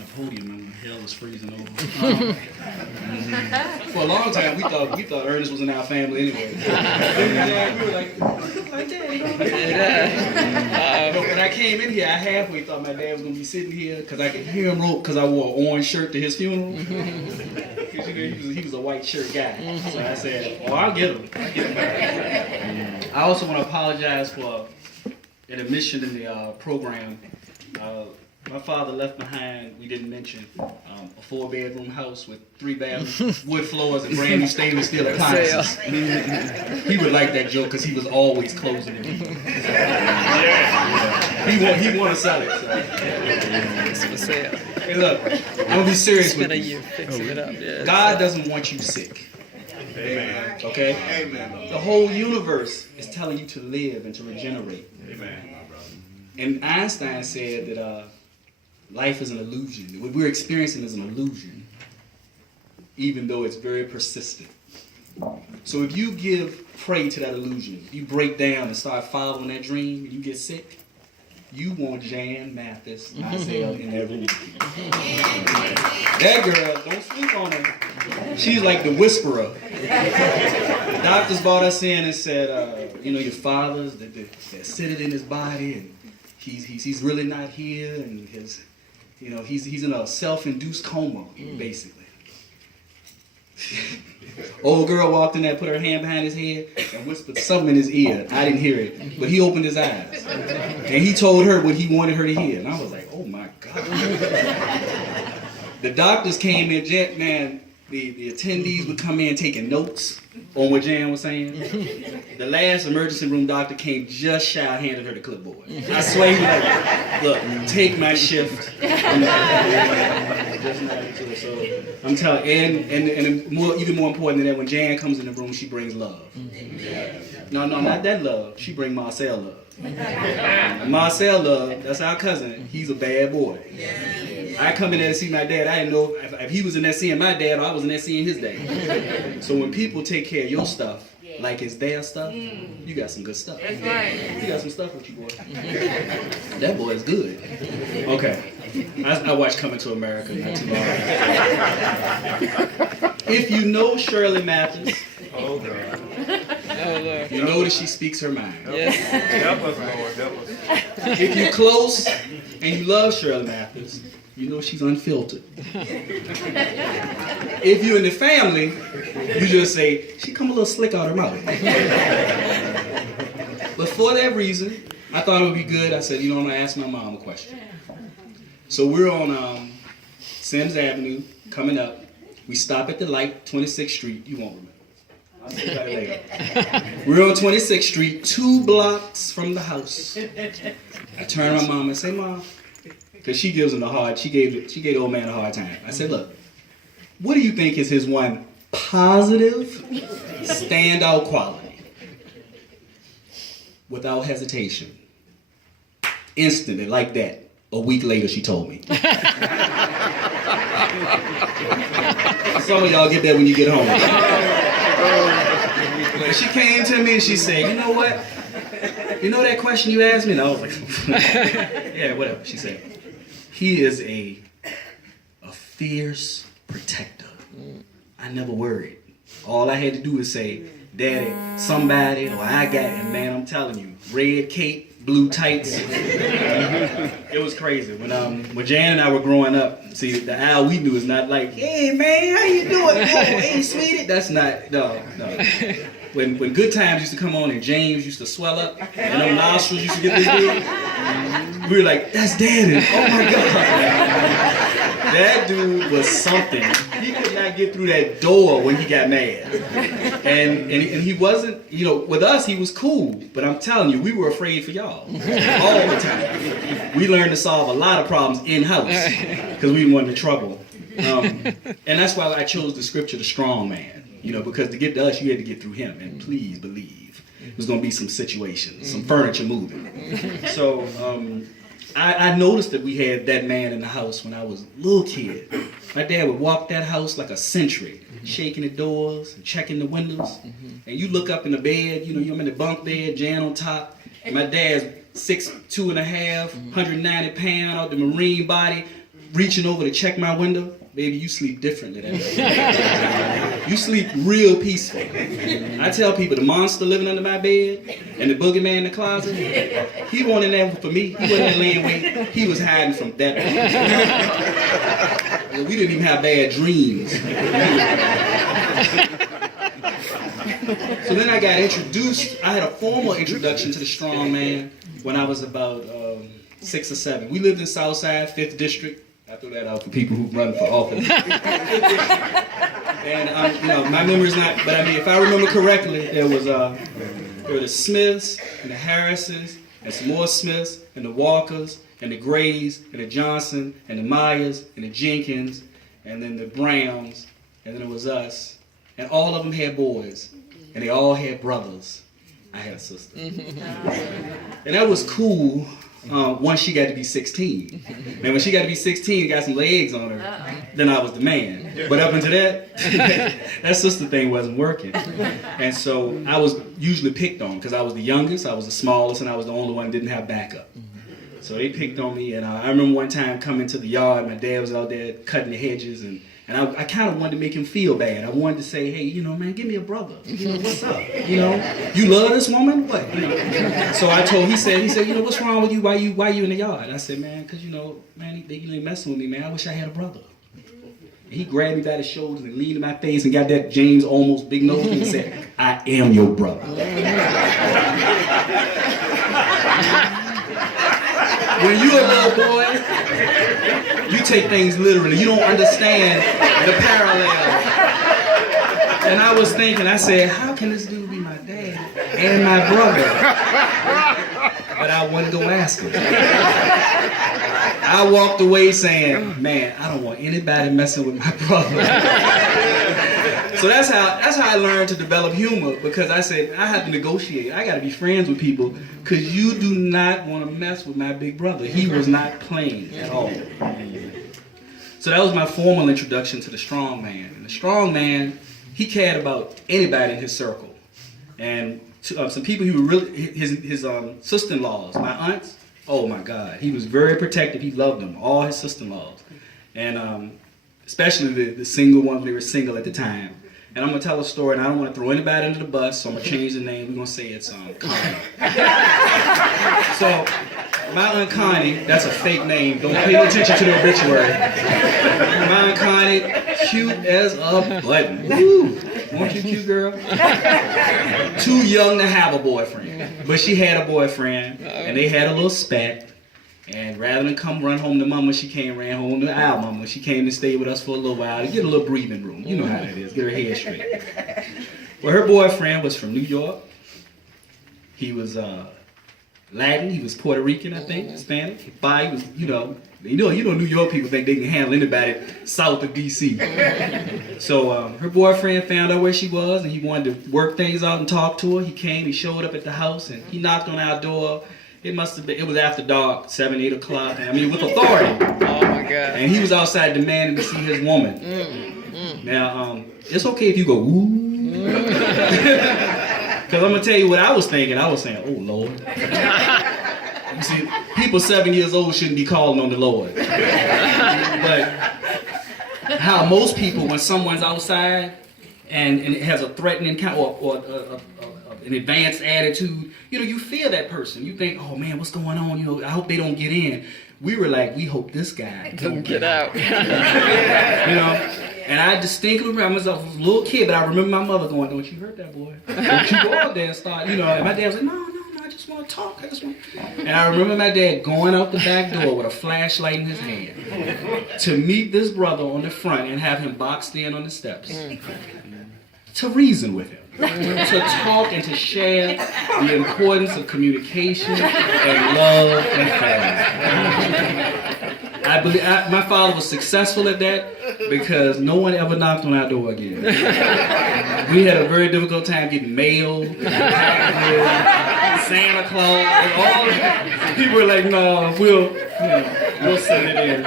behind the podium and hell was freezing over. For a long time, we thought Ernest was in our family anyway. We were like, look like that. But when I came in here, I halfway thought my dad was gonna be sitting here because I could hear him roll because I wore an orange shirt to his funeral. Because he was a white shirt guy. So I said, "Oh, I'll get him. back." I also want to apologize for an omission in the program. My father left behind, we didn't mention, a 4-bedroom house with 3 bathrooms, wood floors, and brand new stainless steel appliances. He would like that joke because he was always closing it. He want to sell it. So. It's for sale. Hey, look, I'm going to be serious with Spend a you. year fixing it up. Yeah. God doesn't want you sick. Amen. Okay? Amen. The whole universe is telling you to live and to regenerate. Amen. And Einstein said that life is an illusion. What we're experiencing is an illusion, even though it's very persistent. So if you give prey to that illusion, you break down and start following that dream, and you get sick, you want Jan, Mathis, Isaiah in that room. That girl, don't sleep on her. She's like the whisperer. The doctors brought us in and said, your father's they're sitting in his body, and he's really not here, and he's in a self-induced coma, basically. Old girl walked in there, put her hand behind his head, and whispered something in his ear. I didn't hear it, but he opened his eyes. And he told her what he wanted her to hear. And I was like, oh my God. The doctors came in, man, the attendees would come in taking notes on what Jan was saying. The last emergency room doctor came just shy, handed her the clipboard. I swear he was like, look, take my shift. So I'm telling, and more, even more important than that, when Jan comes in the room, she brings love. No, not that love. She brings Marcel love. And Marcel love, that's our cousin. He's a bad boy. I come in there to see my dad. I didn't know if he was in there seeing my dad or I was in there seeing his dad. So when people take care of your stuff like it's their stuff, you got some good stuff. That's right. You got some stuff with you, boy. That boy is good. Okay. I watched Coming to America not too long. If you know Shirley Mathis, Oh, God. you know that she speaks her mind. Yes. Help us, Lord. Help us. If you're close and you love Shirley Mathis, you know she's unfiltered. If you're in the family, you just say, she come a little slick out her mouth. But for that reason, I thought it would be good. I said, I'm going to ask my mom a question. So we're on Sims Avenue, coming up. We stop at the light, 26th Street. You won't remember. I'll say about it later. We're on 26th Street, 2 blocks from the house. I turn to my mom and say, Mom, because she gives him she gave the old man a hard time. I said, look, what do you think is his one positive standout quality? Without hesitation. Instantly, like that. A week later, she told me. Some of y'all get that when you get home. And she came to me and she said, you know what? You know that question you asked me? And I was like, yeah, whatever. She said, he is a fierce protector. I never worried. All I had to do was say, Daddy, somebody, or I got, and man, I'm telling you, red cape, blue tights. It was crazy. When Jan and I were growing up, see, the Al we knew is not like, hey man, how you doing? Oh, hey sweetie. That's not, no. When good times used to come on and James used to swell up and them nostrils used to get this big, we were like, that's Daddy. Oh my God. That dude was something. He could not get through that door when he got mad. And he wasn't, with us he was cool. But I'm telling you, we were afraid for y'all. All the time. We learned to solve a lot of problems in-house because we didn't want in trouble. And that's why I chose the scripture, the strong man. Because to get to us, you had to get through him. And please believe, there's going to be some situations, some furniture moving. So I noticed that we had that man in the house when I was a little kid. My dad would walk that house like a sentry, shaking the doors and checking the windows. And you look up in the bed, you're in the bunk bed, Jan on top. And my dad's 6'2.5", 190 pound, the Marine body, reaching over to check my window, baby, you sleep differently that night. You sleep real peaceful. I tell people the monster living under my bed and the boogeyman in the closet, he wasn't in there for me. He wasn't laying wait. He was hiding from that. We didn't even have bad dreams. So then I got introduced. I had a formal introduction to the strong man when I was about 6 or 7. We lived in Southside, 5th District. I threw that out for people who run for office. And my memory's not, but I mean, if I remember correctly, there were the Smiths and the Harrises and some more Smiths and the Walkers and the Grays and the Johnson and the Myers and the Jenkins and then the Browns and then it was us. And all of them had boys and they all had brothers. I had a sister. And that was cool. Once she got to be 16. And when she got to be 16 and got some legs on her, then I was the man. But up until that, that sister thing wasn't working. And so I was usually picked on because I was the youngest, I was the smallest, and I was the only one that didn't have backup. So they picked on me, and I remember one time coming to the yard, my dad was out there cutting the hedges, and I kind of wanted to make him feel bad. I wanted to say, hey, man, give me a brother. What's up? You love this woman? What? So I told, he said, what's wrong with you? Why you in the yard? I said, man, because, man, they ain't messing with me, man. I wish I had a brother. And he grabbed me by the shoulders and leaned in my face and got that James almost big nose and said, I am your brother. When you're a little boy, you take things literally. You don't understand the parallel. And I was thinking, I said, how can this dude be my dad and my brother? But I wouldn't go ask him. I walked away saying, man, I don't want anybody messing with my brother. So that's how I learned to develop humor, because I said I have to negotiate. I got to be friends with people because you do not want to mess with my big brother. He was not playing at all. So that was my formal introduction to the strong man. And the strong man, he cared about anybody in his circle. And some people who were really his sister-in-laws, my aunts. Oh my God, he was very protective. He loved them, all his sister-in-laws, and especially the single ones when they were single at the time. And I'm gonna tell a story, and I don't want to throw anybody under the bus, so I'm gonna change the name. We're gonna say it's Connie. So my Aunt Connie, that's a fake name. Don't pay no attention to the obituary. My Aunt Connie, cute as a button. Woo! Weren't you cute, girl? Too young to have a boyfriend, but she had a boyfriend, and they had a little spat. And rather than come run home to mom when she came, ran home to our mom when she came to stay with us for a little while to get a little breathing room. You know how that is, get her head straight. Well, her boyfriend was from New York. He was Latin, he was Puerto Rican, I think, Hispanic. He was, New York people think they can handle anybody south of D.C. So her boyfriend found out where she was, and he wanted to work things out and talk to her. He came, he showed up at the house, and he knocked on our door. It was after dark, 7, 8 o'clock. I mean, with authority. Oh my God. And he was outside demanding to see his woman. Now, it's okay if you go, ooh. Because I'm going to tell you what I was thinking. I was saying, oh, Lord. You see, people 7 years old shouldn't be calling on the Lord. But how most people, when someone's outside and it has a threatening kind or an advanced attitude, you feel that person. You think, oh man, what's going on? I hope they don't get in. We were like, we hope this guy Don't get out. And I distinctly remember, I was a little kid, but I remember my mother going, don't you hurt that boy. Don't you go out there and start, and my dad was like, no, I just want to talk. And I remember my dad going out the back door with a flashlight in his hand to meet this brother on the front and have him boxed in on the steps. To reason with him. To talk and to share the importance of communication and love and family. I believe my father was successful at that because no one ever knocked on our door again. We had a very difficult time getting mail, Santa Claus, all that. People were like, no, we'll send it in.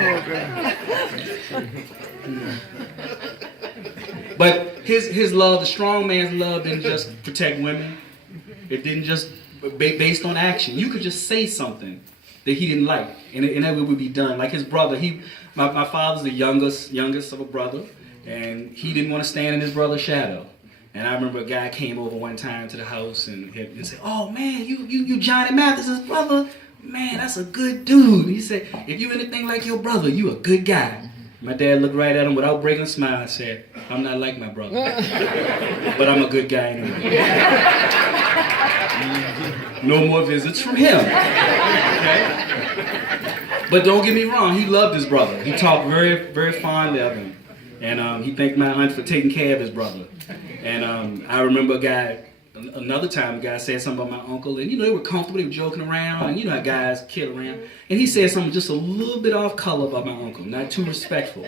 Oh, God. But his love, the strong man's love, didn't just protect women. It didn't just based on action. You could just say something, that he didn't like, and that would be done. Like his brother, my father's the youngest of a brother, and he didn't want to stand in his brother's shadow. And I remember a guy came over one time to the house and said, "Oh man, you Johnny Mathis' brother? Man, that's a good dude." He said, "If you anything like your brother, you a good guy." My dad looked right at him without breaking a smile and said, "I'm not like my brother, but I'm a good guy anyway." No more visits from him. Okay? But don't get me wrong, he loved his brother. He talked very, very fondly of him. And he thanked my aunt for taking care of his brother. And I remember another time a guy said something about my uncle, and they were comfortable, they were joking around, and how guys kid around. And he said something just a little bit off color about my uncle, not too respectful.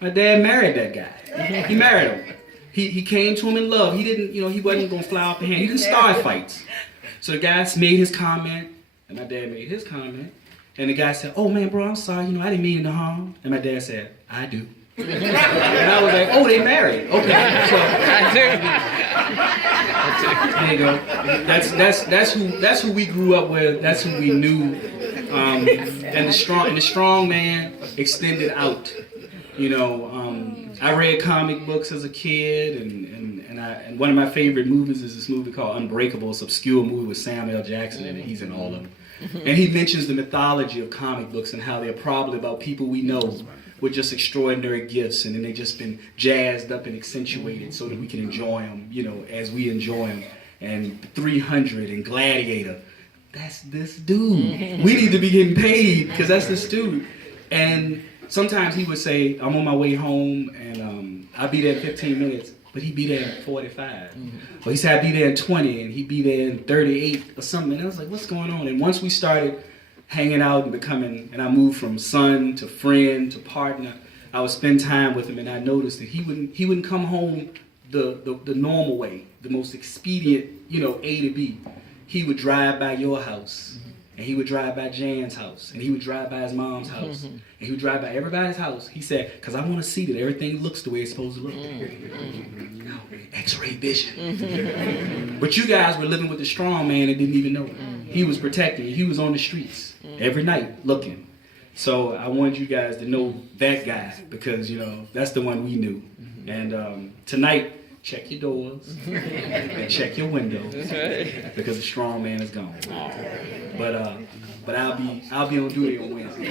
My dad married that guy. He married him. He came to him in love. He didn't, he wasn't gonna fly off the hand. He didn't start fights. So the guy made his comment, and my dad made his comment, and the guy said, "Oh man, bro, I'm sorry, I didn't mean no harm." And my dad said, "I do." And I was like, "Oh, they married. Okay." So there you go. That's who we grew up with. That's who we knew. And the strong man extended out. I read comic books as a kid, and one of my favorite movies is this movie called Unbreakable. It's an obscure movie with Samuel L. Jackson in it. He's in all of them. And he mentions the mythology of comic books and how they're probably about people we know with just extraordinary gifts, and then they've just been jazzed up and accentuated so that we can enjoy them, as we enjoy them. And 300 and Gladiator, that's this dude. We need to be getting paid because that's this dude. And sometimes he would say, "I'm on my way home, and I'll be there in 15 minutes," but he'd be there in 45. Or he said, "I'd be there in 20, and he'd be there in 38 or something." And I was like, what's going on? And once we started hanging out and I moved from son to friend to partner, I would spend time with him, and I noticed that he wouldn't come home the normal way, the most expedient, A to B. He would drive by your house, and he would drive by Jan's house, and he would drive by his mom's house, and he would drive by everybody's house. He said, "Because I want to see that everything looks the way it's supposed to look." X-ray vision. But you guys were living with the strong man and didn't even know it. He was protecting you. He was on the streets every night looking. So I wanted you guys to know that guy because, that's the one we knew. And tonight, check your doors and check your windows because the strong man is gone. But I'll be on duty on Wednesday.